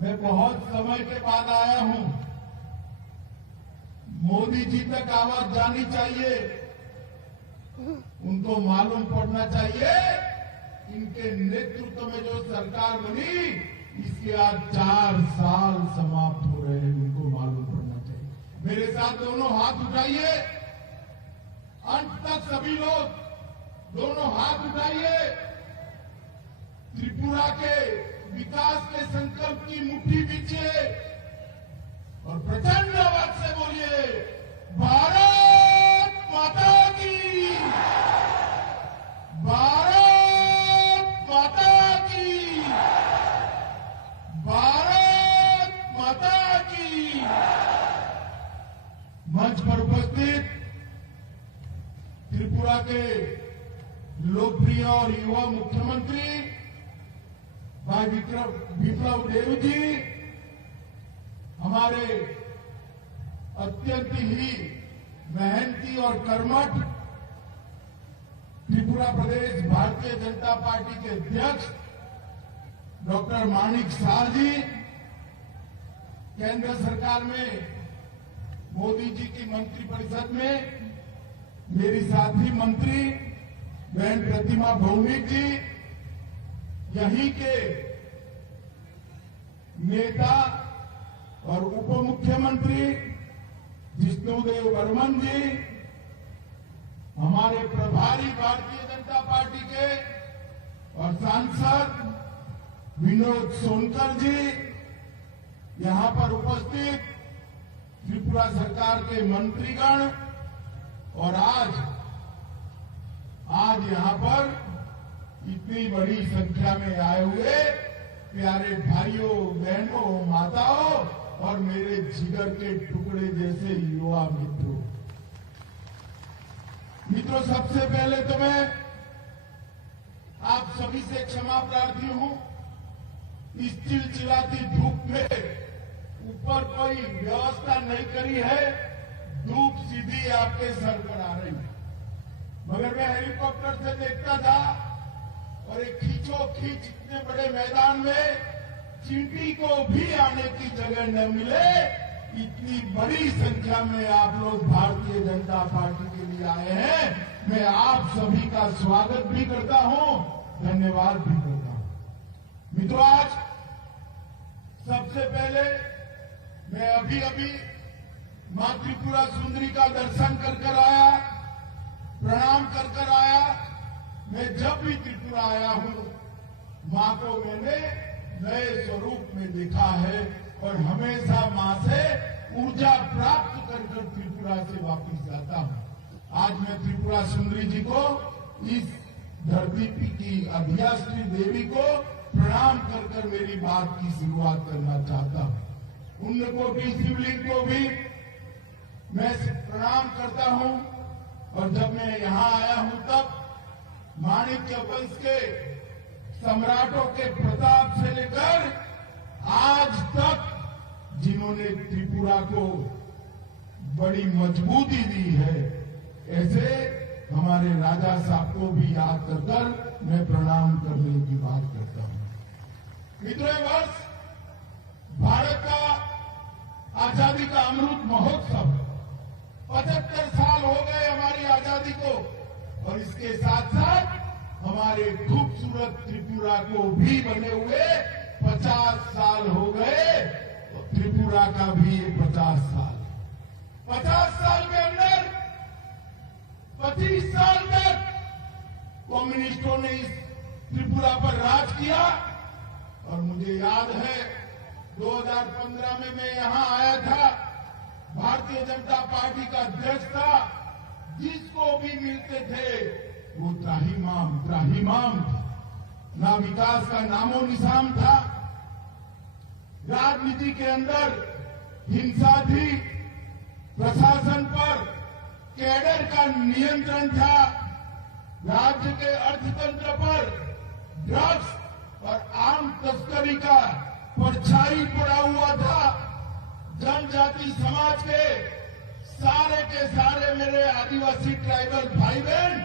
मैं बहुत समय के बाद आया हूं। मोदी जी तक आवाज जानी चाहिए, उनको मालूम पड़ना चाहिए इनके नेतृत्व में जो सरकार बनी इसके आज 4 साल समाप्त हो रहे हैं, उनको मालूम पड़ना चाहिए। मेरे साथ दोनों हाथ उठाइए, अंत तक सभी लोग दोनों हाथ उठाइए। त्रिपुरा के विकास के संकल्प की मुट्ठी बीचिए और प्रचंड आवाज से बोलिए, भारत माता की, भारत माता की, भारत माता की। मंच पर उपस्थित त्रिपुरा के लोकप्रिय और युवा मुख्यमंत्री भाई विप्लव देव जी, हमारे अत्यंत ही मेहनती और कर्मठ त्रिपुरा प्रदेश भारतीय जनता पार्टी के अध्यक्ष डॉक्टर माणिक साह जी, केंद्र सरकार में मोदी जी की मंत्रिपरिषद में मेरी साथी मंत्री बहन प्रतिमा भौमिक जी, यहीं के नेता और उप मुख्यमंत्री जिष्णुदेव बर्मन जी, हमारे प्रभारी भारतीय जनता पार्टी के और सांसद विनोद सोनकर जी, यहां पर उपस्थित त्रिपुरा सरकार के मंत्रीगण और आज यहां पर इतनी बड़ी संख्या में आए हुए प्यारे भाइयों बहनों माताओं और मेरे जिगर के टुकड़े जैसे युवा मित्रों, सबसे पहले तो मैं आप सभी से क्षमा प्रार्थी हूं। इस चिलचिलाती धूप में ऊपर कोई व्यवस्था नहीं करी है, धूप सीधी आपके सर पर आ रही है, मगर मैं हेलीकॉप्टर से देखता था और एक खींचोखींच इतने बड़े मैदान में चींटी को भी आने की जगह न मिले, इतनी बड़ी संख्या में आप लोग भारतीय जनता पार्टी के लिए आए हैं। मैं आप सभी का स्वागत भी करता हूं, धन्यवाद भी करता हूं। मित्रों, आज सबसे पहले मैं अभी मां त्रिपुरा सुंदरी का दर्शन कर आया, प्रणाम कर आया। मैं जब भी त्रिपुरा आया हूं, मां को मैंने नए स्वरूप में देखा है और हमेशा मां से ऊर्जा प्राप्त कर त्रिपुरा से वापस जाता हूं। आज मैं त्रिपुरा सुंदरी जी को, इस धरती की अभियास्त्री देवी को प्रणाम कर मेरी बात की शुरुआत करना चाहता हूं। उन्नकोटि शिवलिंग को भी मैं प्रणाम करता हूं और जब मैं यहां आया हूं तब माणिक्य वंश के सम्राटों के प्रताप से लेकर आज तक जिन्होंने त्रिपुरा को बड़ी मजबूती दी है, ऐसे हमारे राजा साहब को भी याद कर मैं प्रणाम करने की बात करता हूं। मित्रों, वर्ष भारत का आजादी का अमृत महोत्सव 75 साल हो गए हमारी आजादी को और इसके साथ साथ हमारे खूबसूरत त्रिपुरा को भी बने हुए 50 साल हो गए। तो त्रिपुरा का भी ये 50 साल के अंदर 25 साल तक कम्युनिस्टों ने इस त्रिपुरा पर राज किया और मुझे याद है 2015 में मैं यहां आया था, भारतीय जनता पार्टी का अध्यक्ष था, जिसको भी मिलते थे वो त्राहिमाम था, ना विकास का नामो निशान था। राजनीति के अंदर हिंसा थी, प्रशासन पर कैडर का नियंत्रण था, राज्य के अर्थतंत्र पर ड्रग्स और आम तस्करी का परछाई पड़ा हुआ था। जनजाति समाज के सारे मेरे आदिवासी ट्राइबल भाई बहन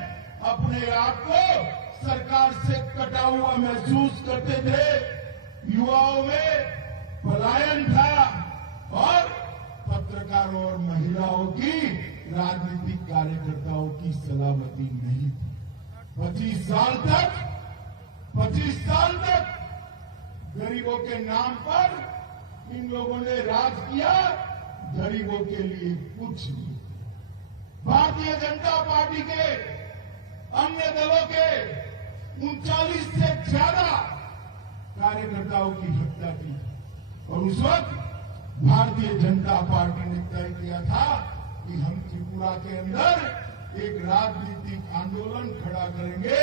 अपने आप को सरकार से कटा हुआ महसूस करते थे। युवाओं में कार्यकर्ताओं की, राजनीतिक कार्यकर्ताओं की सलामती नहीं थी। 25 साल तक गरीबों के नाम पर इन लोगों ने राज किया, गरीबों के लिए कुछ नहीं। भारतीय जनता पार्टी के अन्य दलों के 39 से ज्यादा कार्यकर्ताओं की हत्या की और उस वक्त भारतीय जनता पार्टी ने तय किया था कि हम त्रिपुरा के अंदर एक राजनीतिक आंदोलन खड़ा करेंगे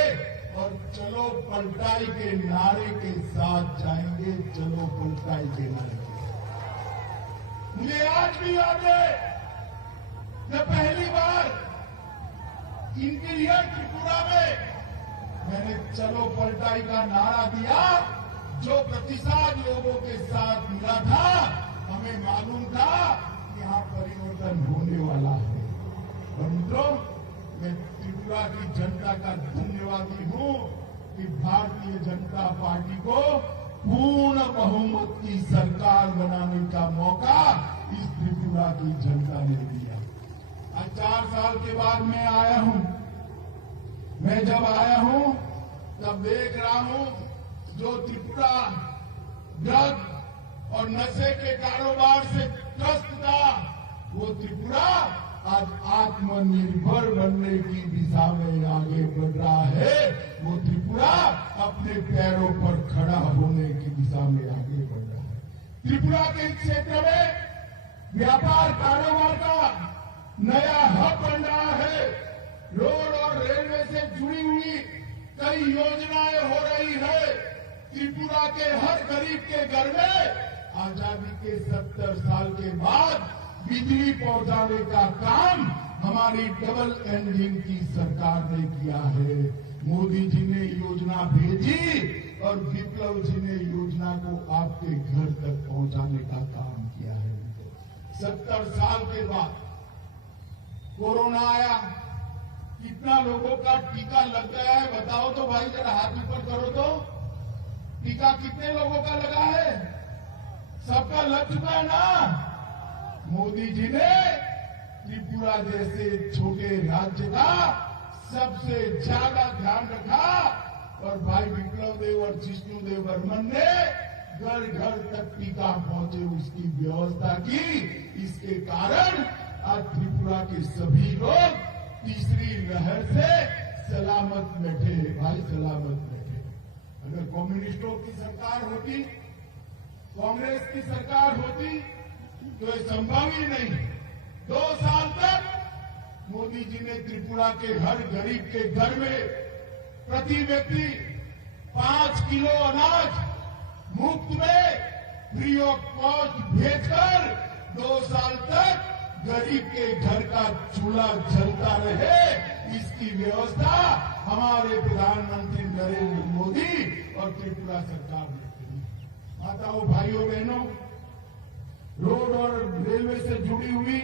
और चलो पलटाई के नारे के साथ जाएंगे। चलो पलटाई के नारे के साथ। मुझे आज भी याद है जब पहली बार इंटीरियर त्रिपुरा में मैंने चलो पलटाई का नारा दिया, जो प्रतिसाद लोगों के साथ मिला था, हमें मालूम था कि यहाँ परिवर्तन होने वाला है। और मित्रों, मैं त्रिपुरा की जनता का धन्यवादी हूँ कि भारतीय जनता पार्टी को पूर्ण बहुमत की सरकार बनाने का मौका इस त्रिपुरा की जनता ने दिया। आज 4 साल के बाद मैं आया हूँ। मैं जब आया हूँ तब देख रहा हूँ जो त्रिपुरा ड्रग और नशे के कारोबार से त्रस्त था, वो त्रिपुरा आज आत्मनिर्भर बनने की दिशा में आगे बढ़ रहा है। वो त्रिपुरा अपने पैरों पर खड़ा होने की दिशा में आगे बढ़ रहा है। त्रिपुरा के क्षेत्र में व्यापार कारोबार का नया हब बन रहा है। रोड और रेलवे से जुड़ी हुई कई योजनाएं हो रही है। त्रिपुरा के हर गरीब के घर में आजादी के 70 साल के बाद बिजली पहुंचाने का काम हमारी डबल इंजन की सरकार ने किया है। मोदी जी ने योजना भेजी और विप्लव जी ने योजना को आपके घर तक पहुंचाने का काम किया है। 70 साल के बाद कोरोना आया, कितना लोगों का टीका लग गया है बताओ तो भाई, जरा हाथ ऊपर करो तो। टीका कितने लोगों का लगा है? सबका लग चुका है ना। मोदी जी ने त्रिपुरा जैसे छोटे राज्य का सबसे ज्यादा ध्यान रखा और भाई विप्लव देव और जिष्णुदेव बर्मन ने घर घर तक टीका पहुंचे उसकी व्यवस्था की। इसके कारण आज त्रिपुरा के सभी लोग तीसरी लहर से सलामत बैठे। भाई सलामत बैठे। अगर कम्युनिस्टों की सरकार होती, कांग्रेस की सरकार होती तो ये संभव ही नहीं। 2 साल तक मोदी जी ने त्रिपुरा के हर गरीब के घर में प्रति व्यक्ति 5 किलो अनाज मुफ्त में फ्री ऑफ कॉस्ट भेजकर 2 साल तक गरीब के घर का चूल्हा जलता रहे, इसकी व्यवस्था हमारे प्रधानमंत्री नरेंद्र मोदी और त्रिपुरा सरकार ने की। माताओं, भाइयों, बहनों, रोड और रेलवे से जुड़ी हुई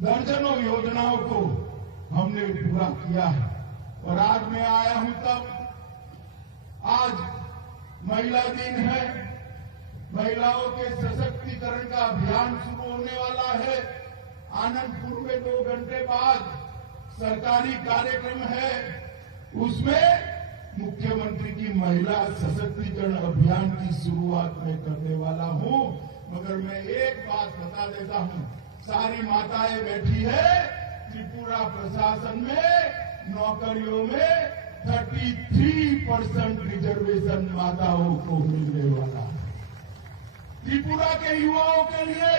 दर्जनों योजनाओं को हमने पूरा किया है। और आज मैं आया हूं तब आज महिला दिन है। महिलाओं के सशक्तिकरण का अभियान शुरू होने वाला है। आनंदपुर में 2 घंटे बाद सरकारी कार्यक्रम है। उसमें मुख्यमंत्री की महिला सशक्तिकरण अभियान की शुरुआत मैं करने वाला हूं। मगर मैं एक बात बता देता हूं, सारी माताएं बैठी है। त्रिपुरा प्रशासन में नौकरियों में 33% रिजर्वेशन माताओं को मिलने वाला है। त्रिपुरा के युवाओं के लिए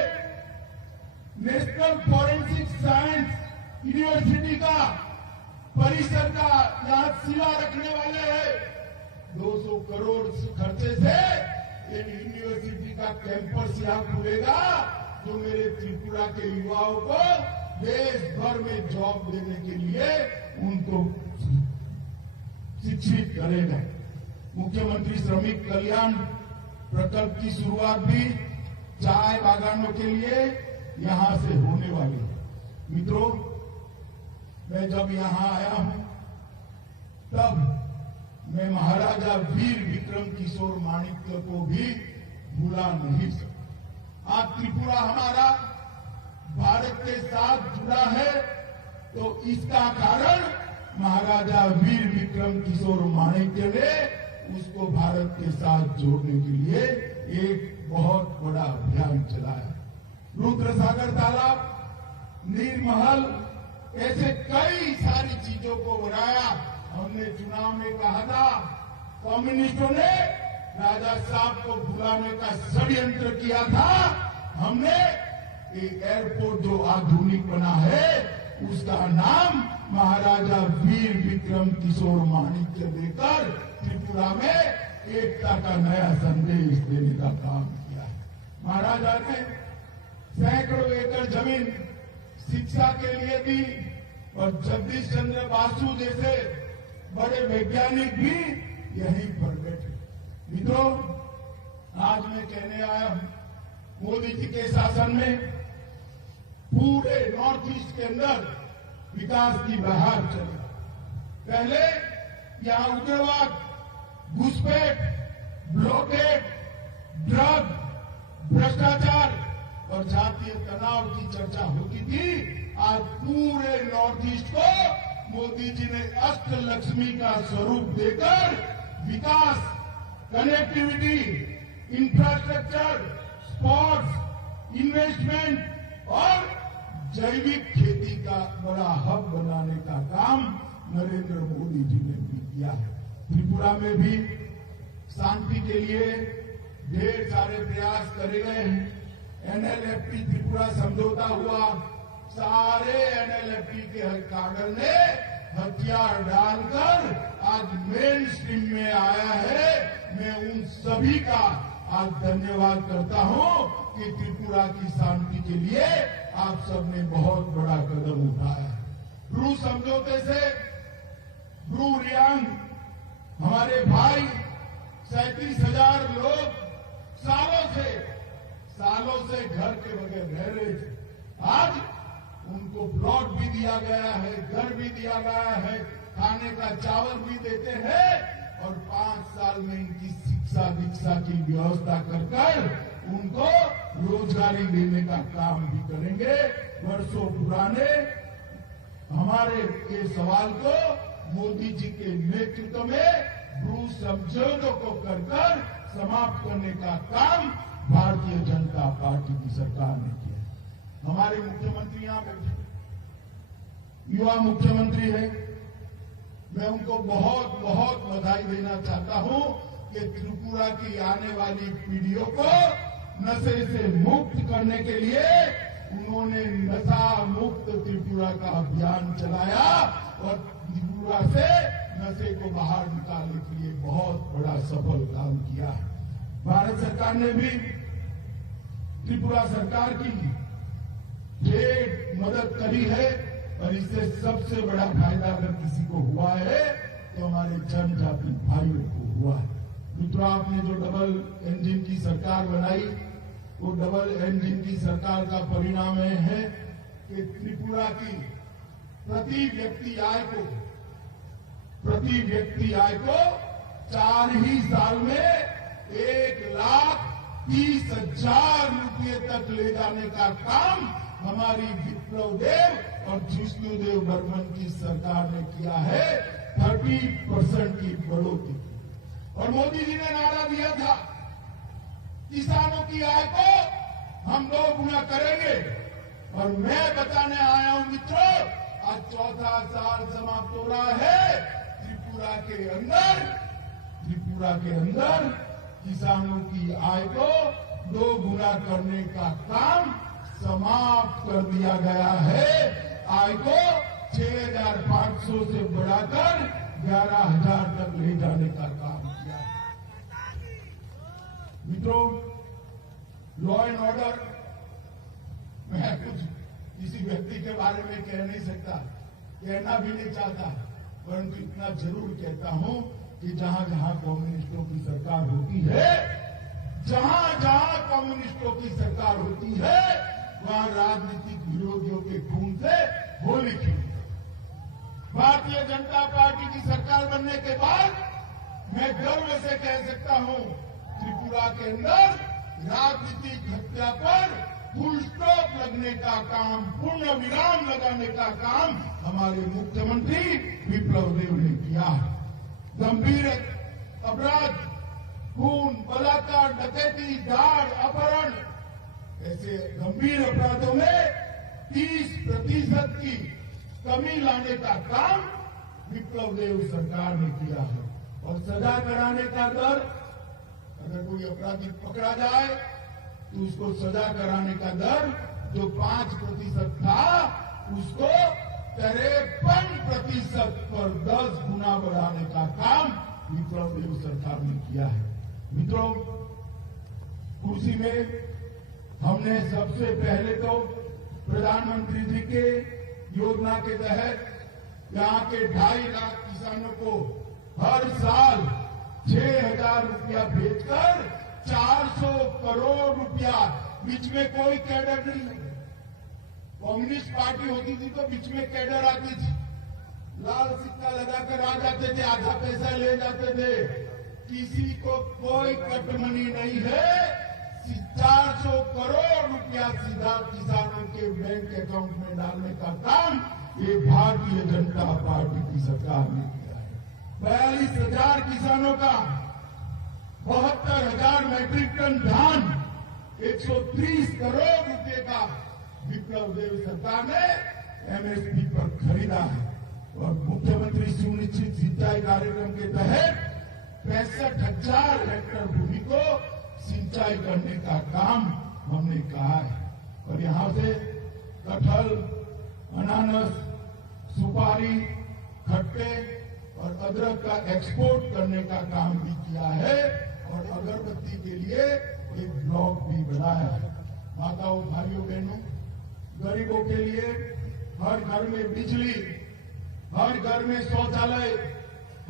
नेशनल फॉरेंसिक साइंस यूनिवर्सिटी का परिसर का यहां शिला रखने वाले हैं। 200 करोड़ खर्चे से एक यूनिवर्सिटी का कैंपस यहां खुलेगा, जो मेरे त्रिपुरा के युवाओं को देश भर में जॉब देने के लिए उनको शिक्षित करेगा। मुख्यमंत्री श्रमिक कल्याण प्रकल्प की शुरुआत भी चाय बागानों के लिए यहां से होने वाली है। मित्रों, मैं जब यहां आया हूं तब मैं महाराजा वीर विक्रम किशोर माणिक्य को भी भुला नहीं सकता। आज त्रिपुरा हमारा भारत के साथ जुड़ा है तो इसका कारण महाराजा वीर विक्रम किशोर माणिक्य ने उसको भारत के साथ जोड़ने के लिए एक बहुत बड़ा अभियान चलाया। रुद्रसागर तालाब, नीरमहल, ऐसे कई सारी चीजों को बनाया। हमने चुनाव में कहा था, कम्युनिस्टों ने राजा साहब को बुलाने का षड्यंत्र किया था। हमने एक एयरपोर्ट जो आधुनिक बना है उसका नाम महाराजा वीर विक्रम किशोर माणिक्य देकर त्रिपुरा में एकता का नया संदेश देने का काम किया। महाराजा ने सैकड़ों एकड़ जमीन शिक्षा के लिए दी और जगदीश चंद्र बासु जैसे बड़े वैज्ञानिक भी यहीं पर बैठे। मित्रों, आज मैं कहने आया हूं, मोदी जी के शासन में पूरे नॉर्थ ईस्ट के अंदर विकास की बहार चली। पहले यहां उग्रवाद, घुसपैठ, ब्लॉकेड, ड्रग, भ्रष्टाचार और जातीय तनाव की चर्चा होती थी। आज पूरे नॉर्थ ईस्ट को मोदी जी ने अष्टलक्ष्मी का स्वरूप देकर विकास, कनेक्टिविटी, इंफ्रास्ट्रक्चर, स्पोर्ट्स, इन्वेस्टमेंट और जैविक खेती का बड़ा हब बनाने का काम नरेंद्र मोदी जी ने भी किया है। त्रिपुरा में भी शांति के लिए ढेर सारे प्रयास करे गए हैं। एनएलएफटी त्रिपुरा समझौता हुआ, सारे एनएलएफटी के काडर ने हथियार डालकर आज मेन स्ट्रीम में आया है। मैं उन सभी का आज धन्यवाद करता हूं कि त्रिपुरा की शांति के लिए आप सबने बहुत बड़ा कदम उठाया। ब्रू समझौते से ब्रू रियांग हमारे भाई 37,000 लोग सालों से घर के बगैर रह रहे थे। आज उनको प्लॉट भी दिया गया है, घर भी दिया गया है, खाने का चावल भी देते हैं और 5 साल में इनकी शिक्षा दीक्षा की व्यवस्था कर उनको रोजगारी देने का काम भी करेंगे। वर्षों पुराने हमारे ये सवाल को मोदी जी के नेतृत्व में ब्रू समझौतों को कर समाप्त करने का काम भारतीय जनता पार्टी की सरकार ने किया। हमारे मुख्यमंत्री यहां बैठे, युवा मुख्यमंत्री है, मैं उनको बहुत बहुत बधाई देना चाहता हूं कि त्रिपुरा की आने वाली पीढ़ियों को नशे से मुक्त करने के लिए उन्होंने नशा मुक्त त्रिपुरा का अभियान चलाया और त्रिपुरा से नशे को बाहर निकालने के लिए बहुत बड़ा सफल काम किया है। भारत सरकार ने भी त्रिपुरा सरकार की ढेर मदद करी है और इससे सबसे बड़ा फायदा अगर किसी को हुआ है तो हमारे जनजाति भाइयों को हुआ है। मित्रों, आपने जो डबल इंजन की सरकार बनाई, वो डबल इंजन की सरकार का परिणाम है कि त्रिपुरा की प्रति व्यक्ति आय को 4 ही साल में 1,30,000 रुपये तक ले जाने का काम हमारी विप्लव देव और जिष्णुदेव बर्मन की सरकार ने किया है। 30% की बढ़ोतरी। और मोदी जी ने नारा दिया था, किसानों की आय को हम 2 गुना करेंगे। और मैं बताने आया हूं मित्रों, आज 4था साल समाप्त हो रहा है। त्रिपुरा के अंदर किसानों की आय को 2 गुना करने का काम समाप्त कर दिया गया है। आय को 6,500 से बढ़ाकर 11,000 तक ले जाने का काम किया। मित्रों, लॉ एंड ऑर्डर, मैं कुछ किसी व्यक्ति के बारे में कह नहीं सकता, कहना भी नहीं चाहता, परंतु इतना जरूर कहता हूं कि जहां जहां कम्युनिस्टों की सरकार होती है, कम्युनिस्टों की सरकार होती है, वहां राजनीतिक विरोधियों के खून से होली खिली। भारतीय जनता पार्टी की सरकार बनने के बाद मैं गर्व से कह सकता हूं, त्रिपुरा के अंदर राजनीतिक हत्या पर फुल स्टॉप लगने का काम, पूर्ण विराम लगाने का काम हमारे मुख्यमंत्री विप्लव देव ने किया है। गंभीर अपराध, खून, बलात्कार, डकैती, दाड़, अपहरण ऐसे गंभीर अपराधों में 30% की कमी लाने का काम विप्लव देव सरकार ने किया है। और सजा कराने का दर, अगर कोई अपराधी पकड़ा जाए तो उसको सजा कराने का दर जो 5% था उसको 53% पर 10 गुना बढ़ाने का काम विप्लव देव सरकार ने किया है। मित्रों, कुर्सी में हमने सबसे पहले तो प्रधानमंत्री जी के योजना के तहत यहाँ के 2.5 लाख किसानों को हर साल 6,000 रुपया भेजकर 400 करोड़ रुपया, बीच में कोई कैडर नहीं है। कम्युनिस्ट पार्टी होती थी तो बीच में कैडर आती थी, लाल सिक्का लगाकर आ जाते थे, आधा पैसा ले जाते थे। किसी को कोई कटमनी नहीं है। 400 करोड़ रुपया सीधा किसानों के बैंक अकाउंट में डालने का काम ये भारतीय जनता पार्टी की सरकार ने किया है। 42,000 किसानों का 72,000 मैट्रिक टन धान, 130 करोड़ रुपए का विप्लव देव सरकार ने एमएसपी पर खरीदा है। और मुख्यमंत्री सुनिश्चित सिंचाई कार्यक्रम के तहत 65,000 हेक्टेयर भूमि को सिंचाई करने का काम हमने कहा है। और यहां से कटहल, अनानास, सुपारी, खट्टे और अदरक का एक्सपोर्ट करने का काम भी किया है। और अगरबत्ती के लिए एक ब्लॉक भी बनाया है। माताओं, भाइयों, बहनों, गरीबों के लिए हर घर में बिजली, हर घर में शौचालय,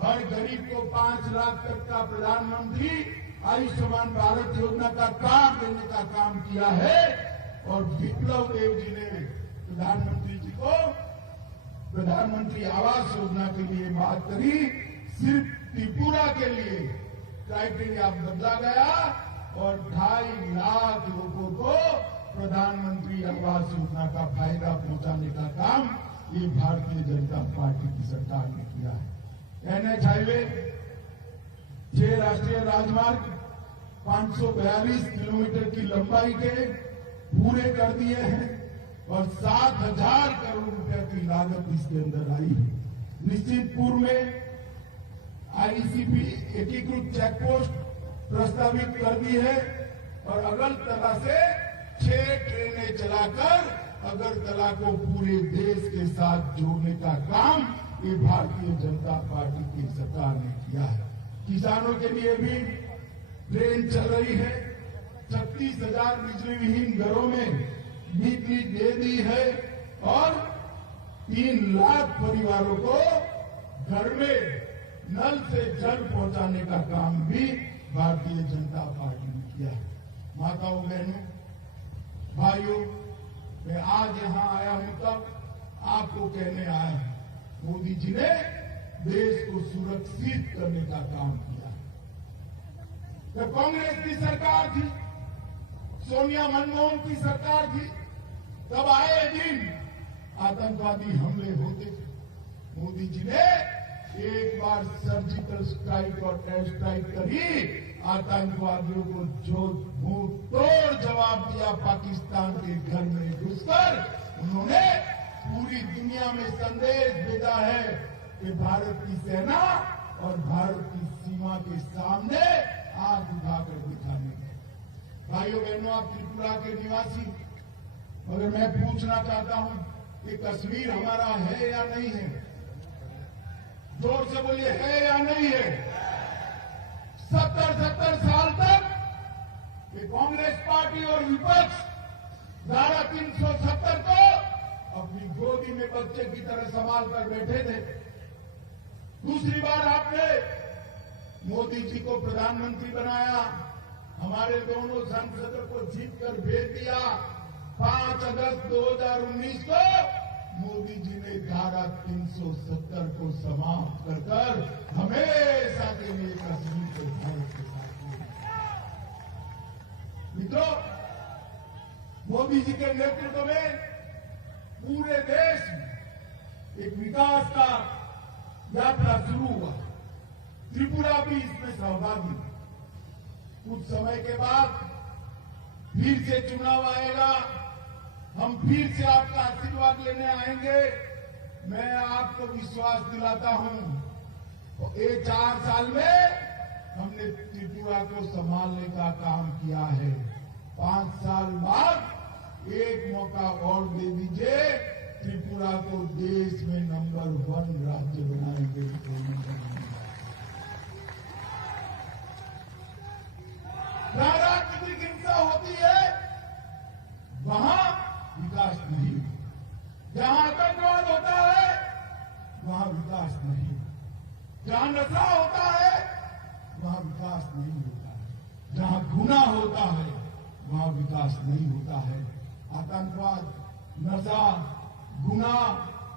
हर गरीब को 5 लाख तक का प्रधानमंत्री आयुष्मान भारत योजना का कार्ड देने का काम किया है। और विप्लव देव जी ने प्रधानमंत्री जी को प्रधानमंत्री आवास योजना के लिए बात करी। सिर्फ त्रिपुरा के लिए क्राइटेरिया बदला गया और 2.5 लाख लोगों को प्रधानमंत्री आवास योजना का फायदा पहुंचाने का काम ये भारतीय जनता पार्टी की सरकार ने किया है। एनएच हाईवे, 6 राष्ट्रीय राजमार्ग 542 किलोमीटर की लंबाई के पूरे कर दिए हैं और 7,000 करोड़ रुपए की लागत इसके अंदर आई है। निश्चितपुर में आईसीपी एकीकृत चेकपोस्ट प्रस्तावित कर दी है और अगरतला से 6 ट्रेनें चलाकर अगरतला को पूरे देश के साथ जोड़ने का काम ये भारतीय जनता पार्टी की सरकार ने किया है। किसानों के लिए भी ट्रेन चल रही है। 36,000 बिजली विहीन घरों में बिजली दे दी है और 3 लाख परिवारों को घर में नल से जल पहुंचाने का काम भी भारतीय जनता पार्टी ने किया है। माताओं, बहनों, भाइयों, मैं आज यहां आया हूं तब आपको कहने आया हूं, मोदी जी ने देश को सुरक्षित करने का काम किया। जब कांग्रेस की सरकार थी, सोनिया मनमोहन की सरकार थी, तब आए दिन आतंकवादी हमले होते थे। मोदी जी ने एक बार सर्जिकल स्ट्राइक और एयर स्ट्राइक करी, आतंकवादियों को जो मुंह तोड़ जवाब दिया। पाकिस्तान के घर में घुसकर उन्होंने पूरी दुनिया में संदेश भेजा है कि भारत की सेना और भारत की सीमा के सामने आग उठाकर दिखाने के। भाइयों बहनों, आप त्रिपुरा के निवासी, मगर मैं पूछना चाहता हूं कि कश्मीर हमारा है या नहीं है? जोर से बोलिए, है या नहीं है? 70 साल तक ये कांग्रेस पार्टी और विपक्ष धारा 370 को अपनी गोदी में बच्चे की तरह संभाल कर बैठे थे। दूसरी बार आपने मोदी जी को प्रधानमंत्री बनाया, हमारे दोनों सांसदों को जीत कर भेज दिया। 5 अगस्त 2019 को मोदी जी ने धारा 370 को समाप्त कर हमेशा के लिए कश्मीर को भारत के साथ जोड़ा। मित्रों, मोदी जी के नेतृत्व में पूरे देश में एक विकास का यात्रा शुरू हुआ। त्रिपुरा भी इसमें सहभागी। कुछ समय के बाद फिर से चुनाव आएगा, हम फिर से आपका आशीर्वाद लेने आएंगे। मैं आपको विश्वास दिलाता हूं, तो ये 4 साल में हमने त्रिपुरा को संभालने का काम किया है। 5 साल बाद एक मौका और दे दीजिए, त्रिपुरा को देश में नंबर 1 राज्य बनाएंगे। जहां राजनीतिक हिंसा होती है वहां विकास नहीं, जहां आतंकवाद होता है वहां विकास नहीं, जहां नशा होता है वहां विकास नहीं होता है, जहां गुना होता है वहां विकास नहीं होता है। आतंकवाद, नशा, गुना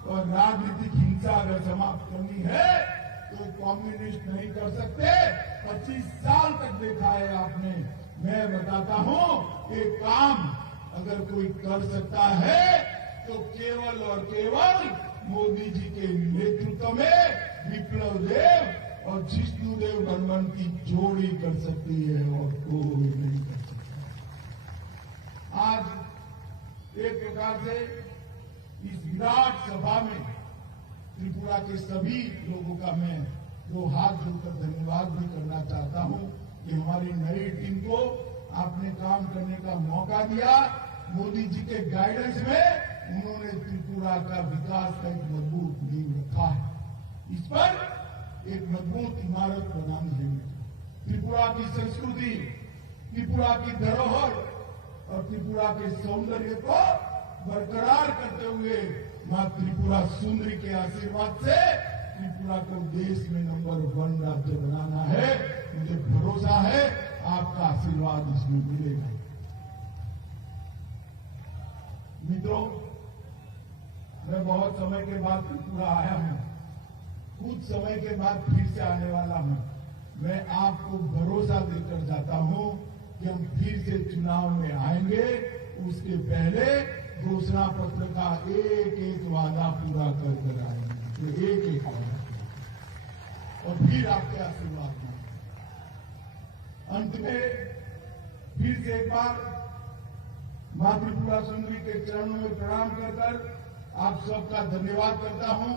और राजनीतिक हिंसा अगर समाप्त करनी है तो कम्युनिस्ट नहीं कर सकते। 25 साल तक देखा है आपने। मैं बताता हूं, एक काम अगर कोई कर सकता है तो केवल और केवल मोदी जी के नेतृत्व में विप्लव देव और जिष्णुदेव बर्मन की जोड़ी कर सकती है और कोई नहीं कर सकता। आज एक प्रकार से इस विराट सभा में त्रिपुरा के सभी लोगों का मैं 2 हाथ जोड़कर धन्यवाद भी करना चाहता हूं कि हमारी नई टीम को आपने काम करने का मौका दिया। मोदी जी के गाइडेंस में उन्होंने त्रिपुरा का विकास का एक मजबूत नींव रखा है। इस पर एक मजबूत इमारत बनानी है। त्रिपुरा की संस्कृति, त्रिपुरा की धरोहर और त्रिपुरा के सौंदर्य को बरकरार करते हुए मां त्रिपुरा सुंदरी के आशीर्वाद से त्रिपुरा को देश में नंबर 1 राज्य बनाना है। मुझे भरोसा है आपका आशीर्वाद इसमें मिलेगा। मित्रों, मैं बहुत समय के बाद त्रिपुरा आया हूं, कुछ समय के बाद फिर से आने वाला हूं। मैं आपको भरोसा देकर जाता हूं कि हम फिर से चुनाव में आएंगे। उसके पहले घोषणा पत्र का एक वादा पूरा कर आएंगे, तो एक वादा और फिर आपके आशीर्वाद में। अंत में फिर से एक बार मां त्रिपुरा सुंदरी के चरणों में प्रणाम कर आप सबका धन्यवाद करता हूं।